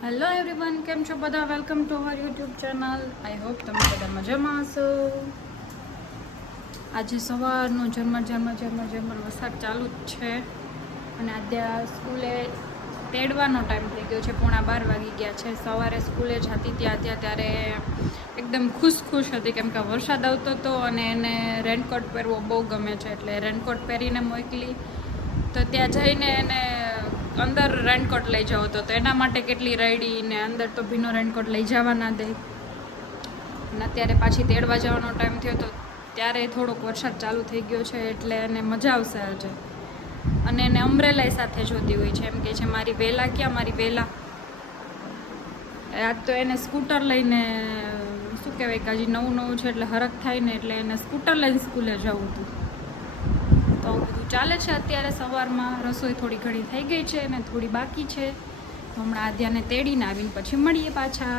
Hello everyone, કેમ છો બધા? Welcome to our YouTube channel. I hope તમે બધા મજામાં હશો. આજે સવારનો ઝરમર વરસાદ ચાલુ જ છે અને આજે સ્કૂલે તેડવાનો ટાઈમ થઈ ગયો છે. 11:15 વાગી ગયા છે. સવારે સ્કૂલે જતી ત્યારે એકદમ ખુશ હતી કેમ કે વરસાદ આવતો હતો અને એને રેનકોટ પહેરવો બહુ ગમે છે, એટલે રેનકોટ પહેરીને મોકલી. તો ત્યાં જઈને એને અંદર રેનકોટ લઈ જવો હતો, તો એના માટે કેટલી રેડી ને અંદર તો ભીનો રેનકોટ લઈ જવા ના દે. અને અત્યારે પાછી તેડવા જવાનો ટાઈમ થયો તો ત્યારે થોડોક વરસાદ ચાલુ થઈ ગયો છે, એટલે એને મજા આવશે આજે. અને એને અમ્બ્રેલા સાથે જોતી હોય છે, એમ કે છે મારી વેલા ક્યાં, મારી વેલા. આજ તો એને સ્કૂટર લઈને, શું કહેવાય કે હજી નવું છે એટલે હરખ થાય ને, એટલે એને સ્કૂટર લઈને સ્કૂલે જવું હતું. તો બધું ચાલે છે અત્યારે. સવારમાં રસોઈ થોડી ઘણી થઈ ગઈ છે અને થોડી બાકી છે. તો હમણાં આદ્યાને તેડીને આવીને પછી મળીએ પાછા.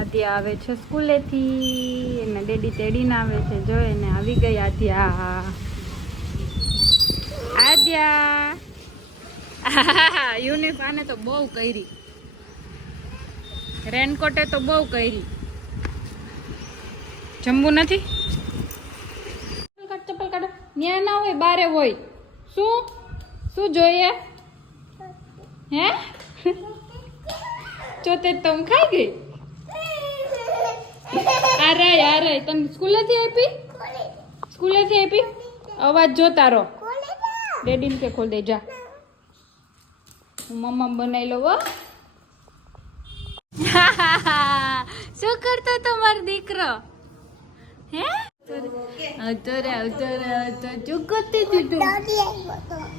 આદ્યા આવે છે સ્કૂલેથી, એને ડેડી તેડીને આવે છે. જો એને આવી ગઈ આદ્યા. યુનિફોર્મે તો બહુ કરી, રેનકોટે તો બહુ કરી. જમવું નથી? ચપ્પલ કાઢો. ન્યા ના હોય, બારે હોય. શું જોઈએ? હે ચોતે તો હું ખાઈ ગઈ. આ તને સ્કૂલેથી આપી? અવાજ જો તારો. ડેડીને કે ખોલ દે જા. હું મમ્મા બનાવી લઉં હો. શું કરતો તો મારો દીકરો? હે ચુકતી દીધું.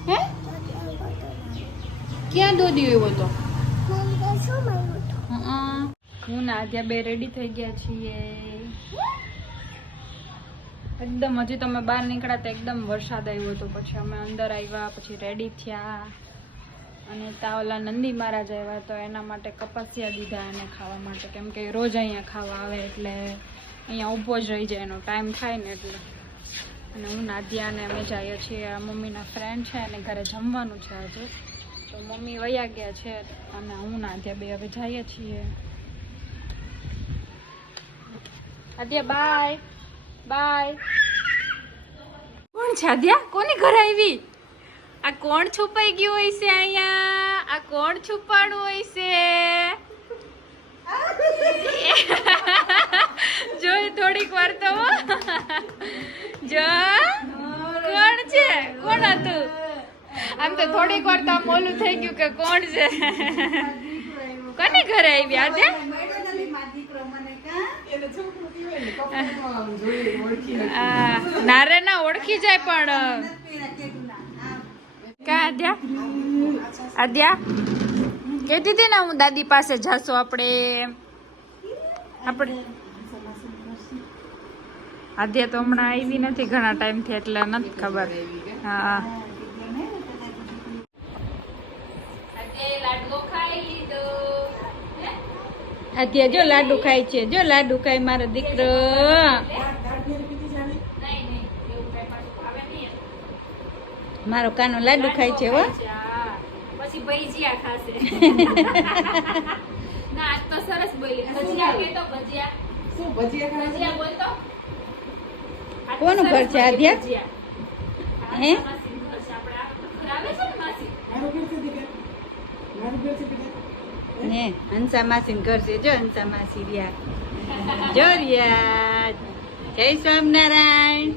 હે ક્યાં દોડી આવ્યો તો? હું ને આદ્યા બે રેડી થઈ ગયા છીએ એકદમ. હજી તમે બહાર નીકળ્યા તો એકદમ વરસાદ આવ્યો હતો. પછી અમે અંદર આવ્યા, પછી રેડી થયા અને ઓલા નંદી મહારાજ આવ્યા, તો એના માટે કપાસિયા દીધા એને ખાવા માટે, કેમ કે રોજ અહીંયા ખાવા આવે એટલે અહીંયા ઊભો જ રહી જાય, એનો ટાઈમ થાય ને એટલે. અને હું નાદિયા ને અમે જઈએ છીએ, આ મમ્મીના ફ્રેન્ડ છે એને ઘરે જમવાનું છે આજે. તો મમ્મી વયા ગયા છે અને હું નાદિયા બે હવે જઈએ છીએ. આદ્યા બાય. કોણ છે આદ્યા? કોની ઘરે આવી? આ કોણ છુપાઈ ગયું હોય છે અહીંયા? આ કોણ છુપાણું હોય છે? જોઈ થોડીક વાર તો જો કોણ છે, કોણ હતું? આમ તો થોડીક વાર તો આમ ઓલું થઈ ગયું કે કોણ છે. કોની ઘરે આવી આદ્યા? નારે ના ઓળખી જાય પણ કા આદ્યા કહેતી હતી ને હું દાદી પાસે જાશું આપણે. આદ્યા તો હમણાં આવી નથી ઘણા ટાઈમથી, એટલે નથી ખબર. હા આદ્યા જો લાડુ ખાય છે, જો લાડુ ખાય મારો દીકરો. મારો કાનો લાડુ ખાય છે હો. પછી ભજીયા ખાશે. ના આજ તો સરસ બોલી. ભજીયા કે તો ભજીયા. શું ભજીયા બોલ તો? કોનું ઘર છે આદ્યા? હે ને હંસા માસી ઘર છે. જો હંસા માસી રહ્યા, જો રહ્યા. જય સ્વામિનારાયણ.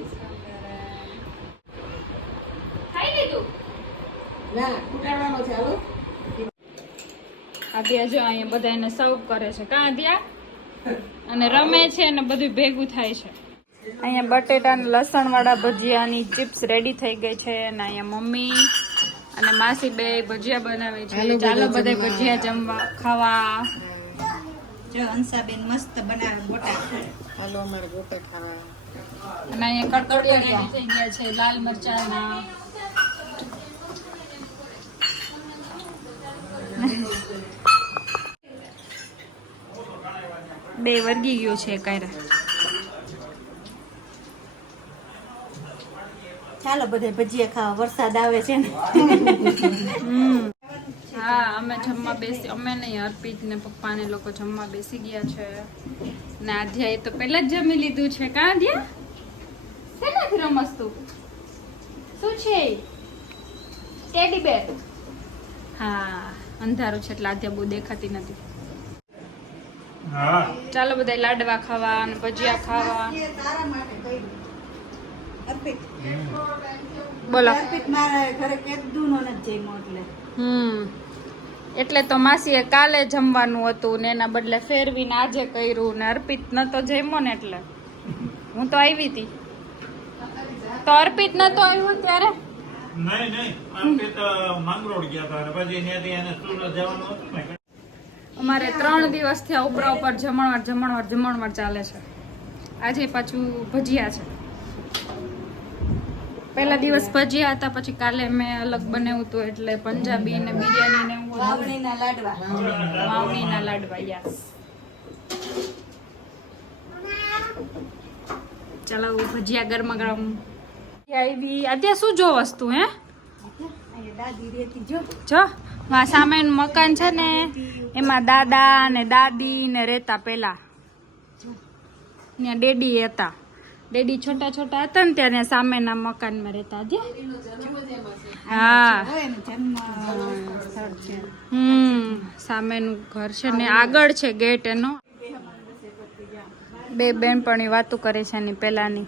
આદ્યા જો અહીંયા બધા એને સર્વ કરે છે. કા આદ્યા? અને રમે છે ને બધું ભેગું થાય છે. અહીંયા બટેટા ને લસણ વાળા ભજીયાની ચિપ્સ રેડી થઈ ગઈ છે અને અહીંયા મમ્મી અને માસી બે ભજીયા બનાવે છે. ચાલો બધા ભજીયા જમવા ખાવા. જો હંસાબેન મસ્ત બનાવે ગોટા. હાલો અમારે ગોટા ખાવા. અને અહીંયા કડકડિયા રેડી થઈ ગયા છે લાલ મરચાના. બે વર્ગી ગયો છે કાયરા. ચાલો બધા ભજીયા ખાવા, વરસાદ આવે છે ને. હા અમે જમવા બેસી અમે નહીં અર્પિત ને પપ્પા ને લોકો જમવા બેસી ગયા છે ને આધ્યાએ તો પહેલા જ જમી લીધું છે કા આધ્યા શેનાથી રમસ તું શું છે ટેડી બેર હા અંધારું છે એટલે આધ્યા બહુ દેખાતી નથી ચાલો બધા લાડવા ખાવા અને ભજીયા ખાવા બોલો એટલે તો માસીએ કાલે જમવાનું હતું ને એના બદલે ફેરવીને આજે કર્યું ને અર્પિત નતો જમ્યો ને એટલે હું તો આવી હતી તો અર્પિત નતો આવ્યો ત્યારે અમારે 3 દિવસથી આ ઉપરા ઉપર જમણવાર ચાલે છે આજે પાછું ભજીયા છે પહેલા દિવસ ભજીયા હતા પછી કાલે મેં અલગ બનાવ્યું હતું એટલે પંજાબી ને બિરયાની ને વાવણીના લાડવા યસ ચાલો ભજીયા ગરમા ગરમ આવી અત્યારે શું જો વસ્તુ હે જો સામેનું મકાન છે ને એમાં દાદા ને દાદી ને રહેતા પેલા ત્યાં ડેડી હતા ડેડી છોટા છોટા હતા ને ત્યારે સામેના મકાનમાં રહેતા હા સામેનું ઘર છે ને આગળ છે ગેટ એનો બે બેનપણી વાતો કરે છે એની પેલાની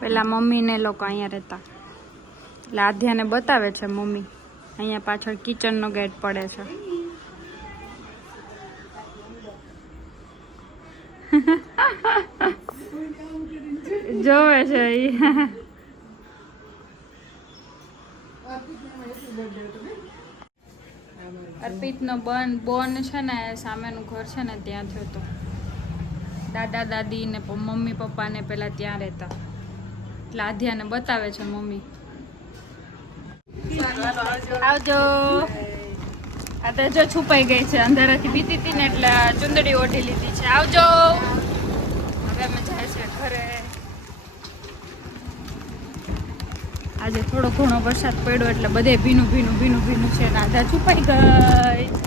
પેલા મમ્મી ને લોકો અહીંયા રહેતા એટલે આધ્યાને બતાવે છે મમ્મી અહીંયા પાછળ કિચન નો ગેટ પડે છે જોવે છે અર્પિત નો બોન છે ને સામેનું ઘર છે ને ત્યાં થયો હતો દાદા દાદી ને મમ્મી પપ્પા ને પેલા ત્યાં રહેતા એટલે આધ્યાને બતાવે છે મમ્મી આવજો આ તો જો છુપાઈ ગઈ છે અંધારાથી બીતી હતી ને એટલે ચુંદડી ઓઢી લીધી છે આવજો હવે અમે જાય છે ઘરે આજે થોડો ઘણો વરસાદ પડ્યો એટલે બધે ભીનું છે ને આધા છુપાઈ ગઈ